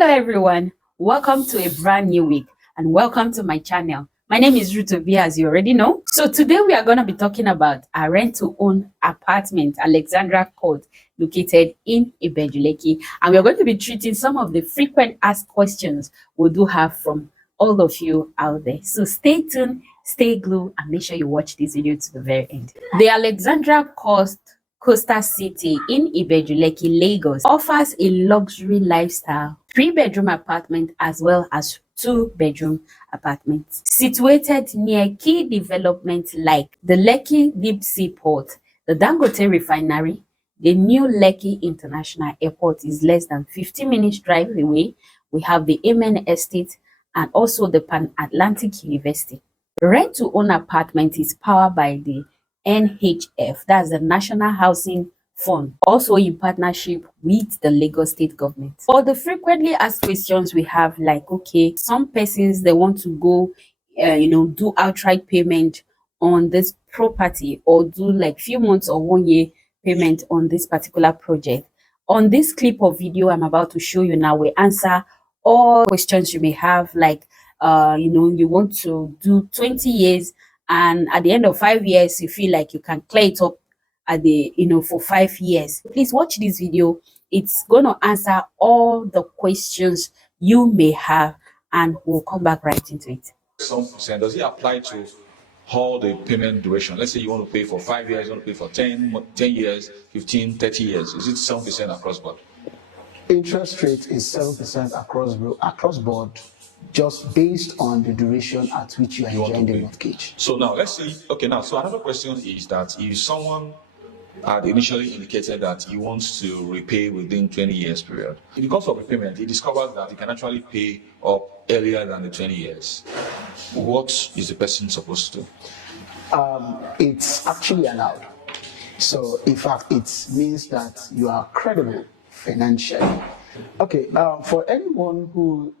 Hello everyone, welcome to a brand new week and welcome to my channel. My name is Ruth Obi, as you already know. So today we are going to be talking about a rent-to-own apartment, Alexandra Court, located in Ibeju Lekki, and we are going to be treating some of the frequent asked questions we do have from all of you out there. So stay tuned, stay glued, and make sure you watch this video to the very end. The Alexandra Coastal City in Ibeju Lekki, Lagos offers a luxury lifestyle 3-bedroom apartment as well as 2-bedroom apartments situated near key developments like the Lekki Deep Seaport, the Dangote Refinery. The new Lekki International Airport is less than 15 minutes drive away. We have the Amen Estate and also the Pan Atlantic University. Rent to own apartment is powered by the NHF, that's the National Housing Fund, also in partnership with the Lagos State Government. For the frequently asked questions we have, like, okay, some persons, they want to go, do outright payment on this property or do like few months or 1 year payment on this particular project. On this clip of video I'm about to show you now, we answer all questions you may have, like, you want to do 20 years and at the end of 5 years you feel like you can clear it up at the for 5 years. Please watch this video. It's going to answer all the questions you may have and we'll come back right into it. Some percent, does it apply to all the payment duration? Let's say you want to pay for 5 years, you want to pay for 10 years, 15, 30 years. Is it 7% across board? Interest rate is 7% across board, just based on the duration at which you are enjoying the mortgage. So now let's see. Okay, now so another question is that if someone had initially indicated that he wants to repay within 20 years period, in the course of repayment, he discovers that he can actually pay up earlier than the 20 years. What is the person supposed to do? It's actually allowed. So in fact, it means that you are credible financially. Okay, for anyone who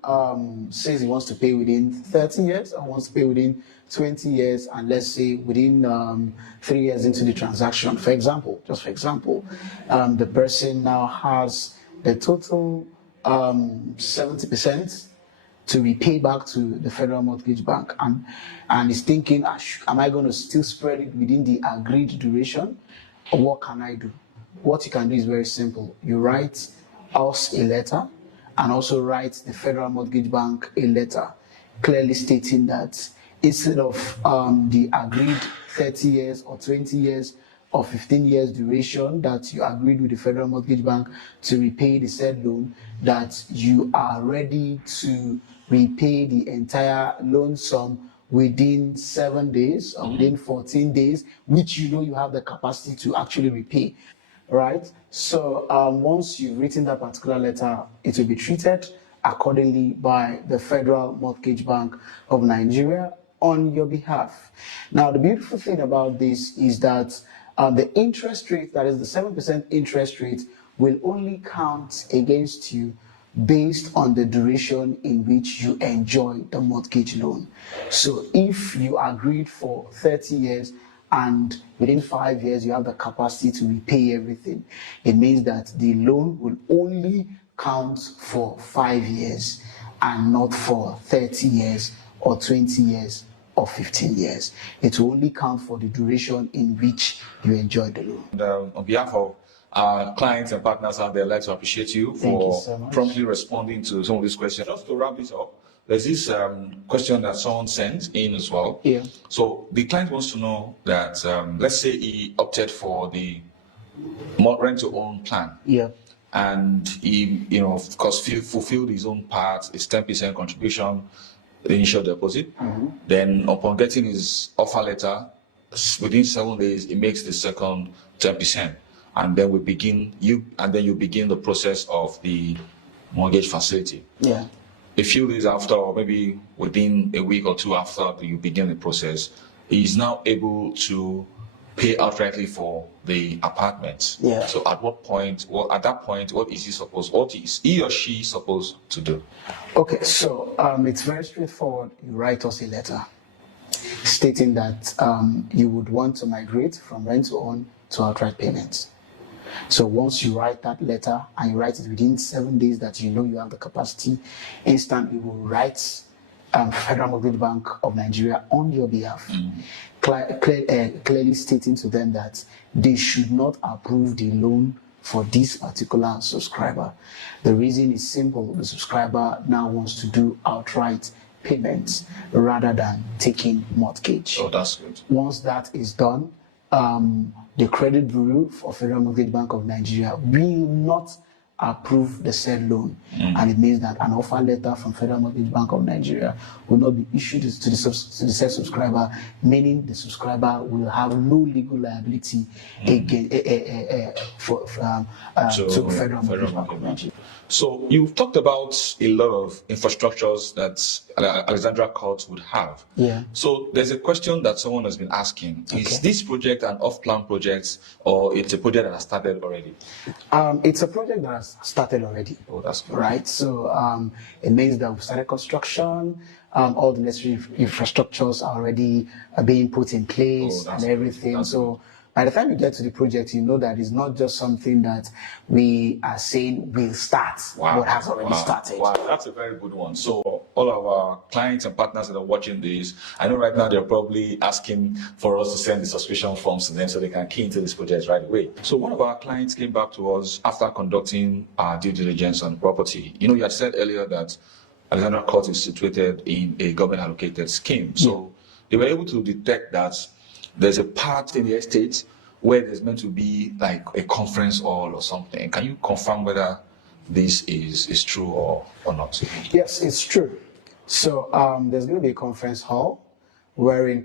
says he wants to pay within 30 years or wants to pay within 20 years, and let's say within 3 years into the transaction, for example, the person now has the total 70% to repay back to the Federal Mortgage Bank, and is thinking, am I going to still spread it within the agreed duration, or what can I do? What you can do is very simple. You write us a letter and also write the Federal Mortgage Bank a letter clearly stating that instead of the agreed 30 years or 20 years or 15 years duration that you agreed with the Federal Mortgage Bank to repay the said loan, that you are ready to repay the entire loan sum within 7 days or within 14 days, which you have the capacity to actually repay. Right? So once you've written that particular letter, it will be treated accordingly by the Federal Mortgage Bank of Nigeria on your behalf. Now, the beautiful thing about this is that the interest rate, that is the 7% interest rate, will only count against you based on the duration in which you enjoy the mortgage loan. So if you agreed for 30 years and within 5 years you have the capacity to repay everything, it means that the loan will only count for 5 years and not for 30 years or 20 years or 15 years. It will only count for the duration in which you enjoy the loan. And, on behalf of our clients and partners out there, I'd like to appreciate you for promptly responding to some of these questions. Just to wrap this up, there's this question that someone sent in as well. Yeah. So the client wants to know that, let's say he opted for the rent-to-own plan. Yeah. And he, of course, fulfilled his own part, his 10% contribution, the initial deposit. Then upon getting his offer letter, within 7 days, he makes the second 10%. And then you begin the process of the mortgage facility. Yeah. A few days after, or maybe within a week or two after you begin the process, he is now able to pay outrightly for the apartment. Yeah. So at what point, what is he or she supposed to do? Okay, so it's very straightforward. You write us a letter stating that you would want to migrate from rent to own to outright payments. So once you write that letter and you write it within 7 days that you know you have the capacity, instantly will write Federal Mortgage Bank of Nigeria on your behalf, clearly stating to them that they should not approve the loan for this particular subscriber. The reason is simple: the subscriber now wants to do outright payments rather than taking mortgage. Oh, that's good. Once that is done, the credit bureau for Federal Mortgage Bank of Nigeria will not approve the said loan, and it means that an offer letter from Federal Mortgage Bank of Nigeria will not be issued to the said subscriber, meaning the subscriber will have no legal liability again to Federal Mortgage Bank of Nigeria. So you've talked about a lot of infrastructures that Alexandra Courts would have. Yeah. So there's a question that someone has been asking: is this project an off-plan project, or it's a project that has started already? It's a project that has started already. Oh, that's good. Right. So it means that we've started construction. All the necessary infrastructures are already being put in place and everything. So by the time you get to the project, you know that it's not just something that we are saying will start, but has already started. Wow, that's a very good one. So all of our clients and partners that are watching this, I know right now they're probably asking for us to send the subscription forms to them so they can key into this project right away. So one of our clients came back to us after conducting our due diligence on the property. You know, you had said earlier that Alexandra Court is situated in a government allocated scheme. So they were able to detect that there's a part in the estate where there's meant to be like a conference hall or something. Can you confirm whether this is true or not? Yes, it's true. So there's going to be a conference hall wherein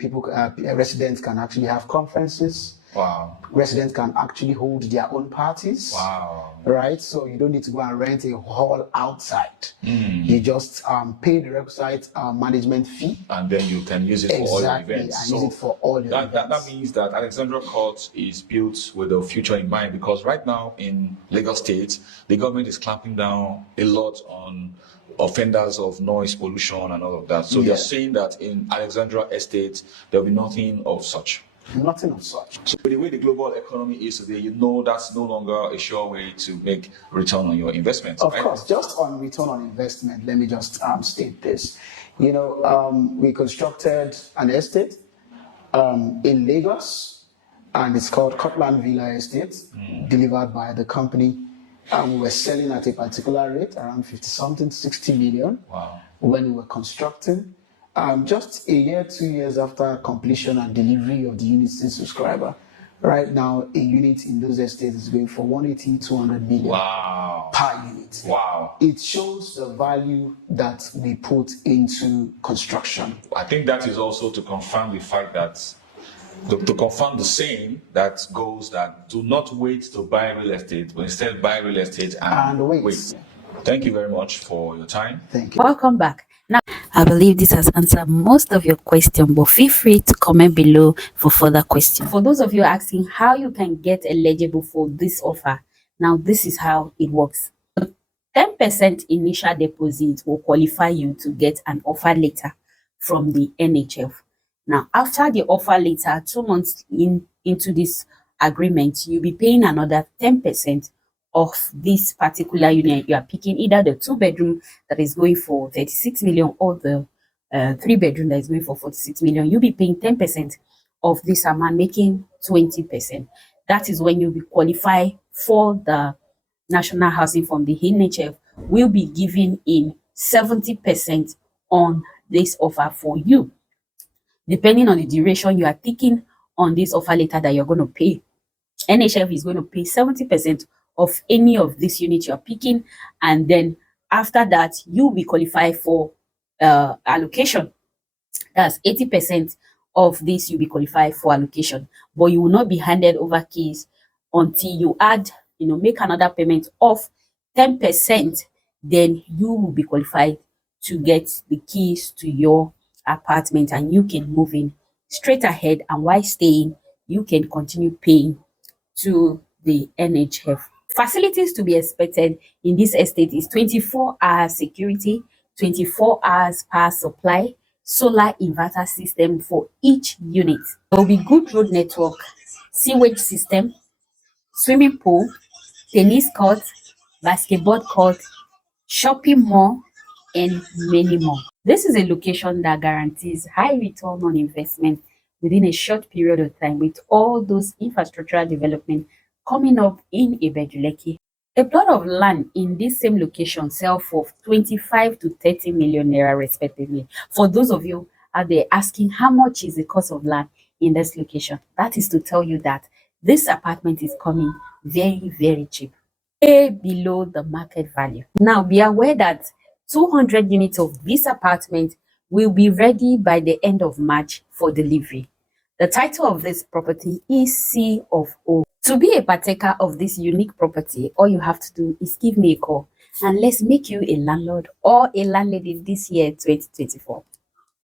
residents can actually have conferences. Wow. Residents can actually hold their own parties. Wow. Right? So you don't need to go and rent a hall outside. You just pay the requisite management fee. And then you can use it for all your events. And use it for all your events. That means that Alexandra Court is built with the future in mind, because right now in Lagos State, the government is clamping down a lot on offenders of noise pollution and all of that. So they're saying that in Alexandra Estate, there'll be nothing of such. Nothing of such. So the way the global economy is today, you know that's no longer a sure way to make return on your investment. Of course, just on return on investment, let me just state this. You know, we constructed an estate in Lagos, and it's called Cortland Villa Estate, delivered by the company. We were selling at a particular rate, around 50-something, 60 million, when we were constructing. Just a year, 2 years after completion and delivery of the units to subscriber, right now a unit in those estates is going for 180, 200 million per unit. Wow. It shows the value that we put into construction. I think that is also to confirm the fact that, to confirm the saying that goes that do not wait to buy real estate, but instead buy real estate and wait. Thank you very much for your time. Thank you. Welcome back. Now, I believe this has answered most of your questions, but feel free to comment below for further questions. For those of you asking how you can get eligible for this offer, now this is how it works. 10% initial deposit will qualify you to get an offer letter from the NHF. Now, after the offer letter, 2 months into this agreement, you'll be paying another 10% of this particular unit. You are picking either the 2-bedroom that is going for 36 million or the 3-bedroom that is going for 46 million. You'll be paying 10% of this amount, making 20%. That is when you'll be qualified for the National Housing from the NHF. Will be giving in 70% on this offer for you, depending on the duration you are taking on this offer letter that you're going to pay. NHF is going to pay 70% of any of these units you're picking, and then after that you'll be qualified for allocation. That's 80% of this. You'll be qualified for allocation, but you will not be handed over keys until you add, make another payment of 10%. Then you will be qualified to get the keys to your apartment, and you can move in straight ahead, and while staying you can continue paying to the NHF. Facilities to be expected in this estate is 24-hour security, 24 hours power supply, solar inverter system for each unit. There will be good road network, sewage system, swimming pool, tennis court, basketball court, shopping mall, and many more. This is a location that guarantees high return on investment within a short period of time with all those infrastructural development coming up in Ibeju Lekki. A plot of land in this same location sell for 25 to 30 million naira respectively. For those of you out there asking how much is the cost of land in this location, that is to tell you that this apartment is coming very, very cheap, way below the market value. Now, be aware that 200 units of this apartment will be ready by the end of March for delivery. The title of this property is C of O. To be a partaker of this unique property, all you have to do is give me a call and let's make you a landlord or a landlady this year 2024.